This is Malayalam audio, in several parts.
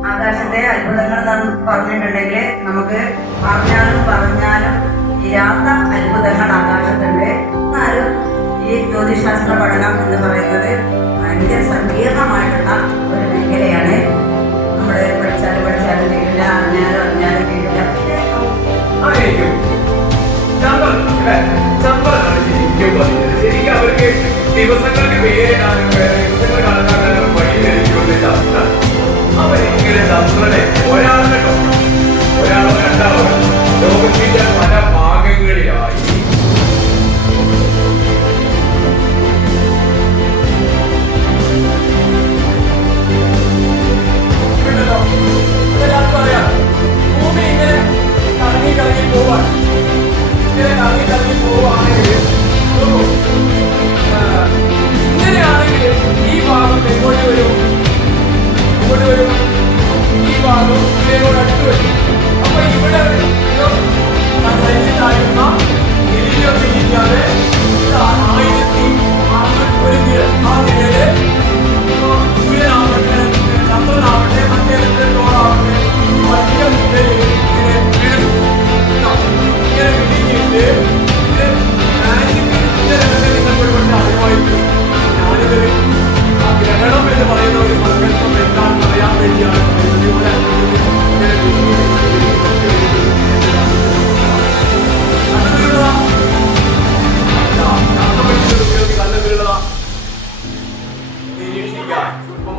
ലോകത്തെ അത്ഭുതങ്ങൾ എന്ന് പറഞ്ഞിട്ടുണ്ടെങ്കിൽ നമുക്ക് പറഞ്ഞാലും പറഞ്ഞാലും തീരാത്ത അത്ഭുതങ്ങൾ ആകാശത്തുണ്ട്. എന്നാലും ഈ ജ്യോതിശാസ്ത്ര പഠനം എന്ന് പറയുന്നത് ഭയങ്കര സങ്കീർണമായിട്ടുള്ള ഒരു മേഖലയാണ്. നമ്മൾ പഠിച്ചാലും പഠിച്ചാലും തീരില്ല അറിഞ്ഞാലും അറിഞ്ഞാലും ശരിക്കും ശരിക്കും അവർക്ക് ദിവസങ്ങൾക്ക് പേരിടാനും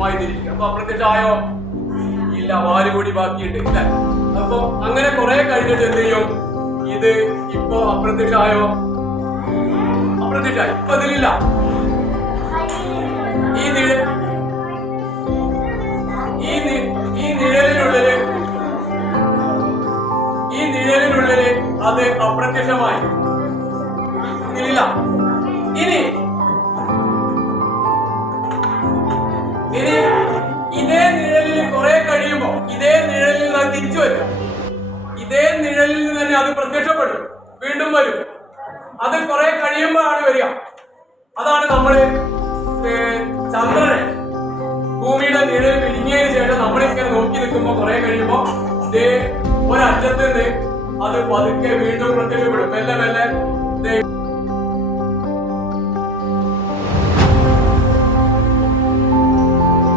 സൂക്ഷ്മമായി നിരീക്ഷിക്കാം അപ്പൊ അപ്രത്യക്ഷമായോ ഇല്ല വാൽ കൂടി ബാക്കിയുണ്ട്. ഇല്ല. അപ്പൊ അങ്ങനെ കുറെ കഴിഞ്ഞിട്ട് എന്ത് ചെയ്യും? ഇത് ഇപ്പൊ അപ്രത്യക്ഷമായോ അപ്രത്യക്ഷമായി ഇപ്പൊ അതിലില്ല ഈ നിഴ ഈ ഈ നിഴലിനുള്ളിൽ ഈ നിഴലിനുള്ളിൽ അത് അപ്രത്യക്ഷമായി. ഇനി തന്നെ പ്രത്യക്ഷപ്പെടും. വീണ്ടും വരും. അത് കുറെ കഴിയുമ്പോഴാണ് വരിക. അതാണ് നമ്മൾ ചന്ദ്രനെ ഭൂമിയുടെ നിഴൽ പിരിഞ്ഞതിന് ശേഷം നമ്മളിങ്ങനെ നോക്കി നിൽക്കുമ്പോ കുറെ കഴിയുമ്പോ ഇതേ ഒരറ്റത്ത് നിന്ന് അത് പതുക്കെ വീണ്ടും പ്രത്യക്ഷപ്പെടും. മെല്ലെ മെല്ലെ